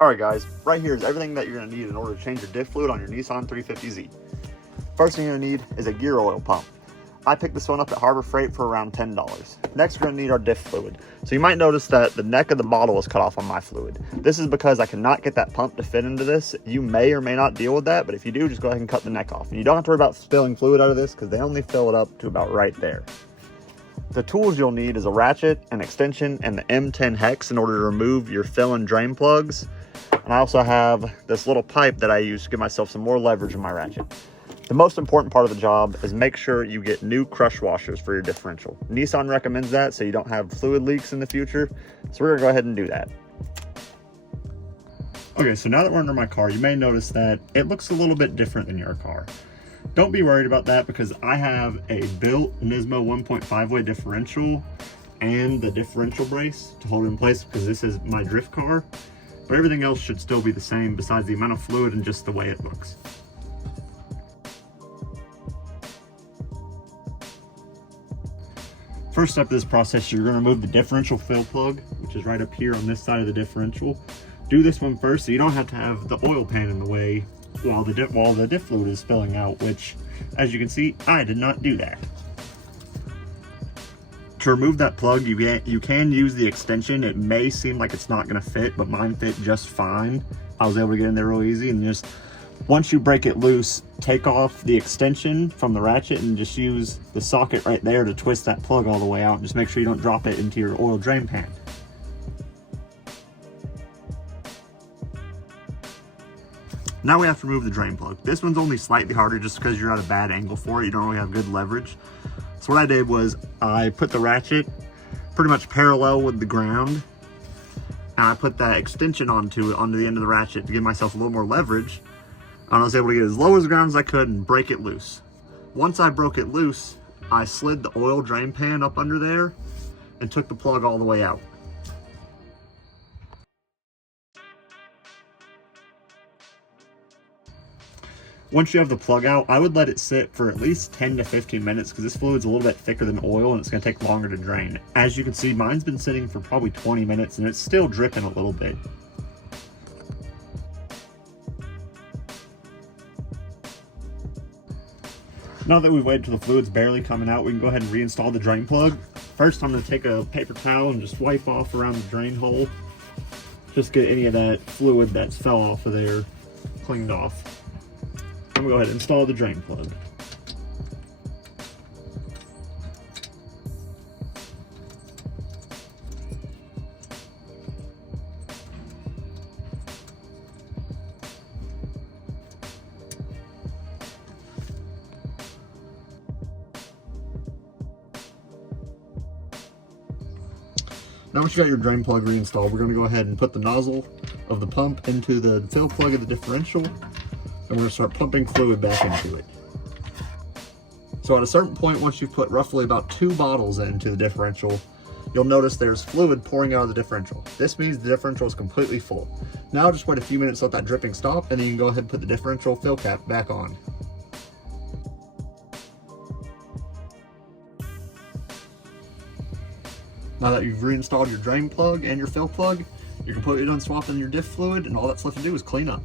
Alright guys, right here is everything that you're going to need in order to change your diff fluid on your Nissan 350z. First thing you're going to need is a gear oil pump. I picked this one up at Harbor Freight for around $10. Next we're going to need our diff fluid. So you might notice that the neck of the bottle is cut off on my fluid. This is because I cannot get that pump to fit into this. You may or may not deal with that, but if you do, just go ahead and cut the neck off. And you don't have to worry about spilling fluid out of this because they only fill it up to about right there. The tools you'll need is a ratchet, an extension, and the M10 hex in order to remove your fill and drain plugs. And I also have this little pipe that I use to give myself some more leverage in my ratchet. The most important part of the job is make sure you get new crush washers for your differential. Nissan recommends that so you don't have fluid leaks in the future. So we're gonna go ahead and do that. Okay, so now that we're under my car, you may notice that it looks a little bit different than your car. Don't be worried about that because I have a built Nismo 1.5-way differential and the differential brace to hold it in place because this is my drift car. But everything else should still be the same besides the amount of fluid and just the way it looks. First step of this process, you're going to remove the differential fill plug, which is right up here on this side of the differential. Do this one first so you don't have to have the oil pan in the way while the diff fluid is spilling out, which, as you can see, I did not do that. To remove that plug, you can use the extension. It may seem like it's not going to fit, but mine fit just fine. I was able to get in there real easy, and just once you break it loose, take off the extension from the ratchet and just use the socket right there to twist that plug all the way out. Just make sure you don't drop it into your oil drain pan. Now we have to remove the drain plug. This one's only slightly harder just because you're at a bad angle for it. You don't really have good leverage. So what I did was I put the ratchet pretty much parallel with the ground, and I put that extension onto the end of the ratchet to give myself a little more leverage. And I was able to get as low as the ground as I could and break it loose. Once I broke it loose, I slid the oil drain pan up under there and took the plug all the way out. Once you have the plug out, I would let it sit for at least 10 to 15 minutes because this fluid's a little bit thicker than oil and it's going to take longer to drain. As you can see, mine's been sitting for probably 20 minutes and it's still dripping a little bit. Now that we've waited till the fluid's barely coming out, we can go ahead and reinstall the drain plug. First, I'm going to take a paper towel and just wipe off around the drain hole. Just get any of that fluid that's fell off of there cleaned off. I'm going to go ahead and install the drain plug. Now once you got your drain plug reinstalled, we're going to go ahead and put the nozzle of the pump into the fill plug of the differential, and we're going to start pumping fluid back into it. So at a certain point, once you've put roughly about 2 bottles into the differential, you'll notice there's fluid pouring out of the differential. This means the differential is completely full. Now just wait a few minutes, let that dripping stop, and then you can go ahead and put the differential fill cap back on. Now that you've reinstalled your drain plug and your fill plug, you're completely done swapping your diff fluid, and all that's left to do is clean up.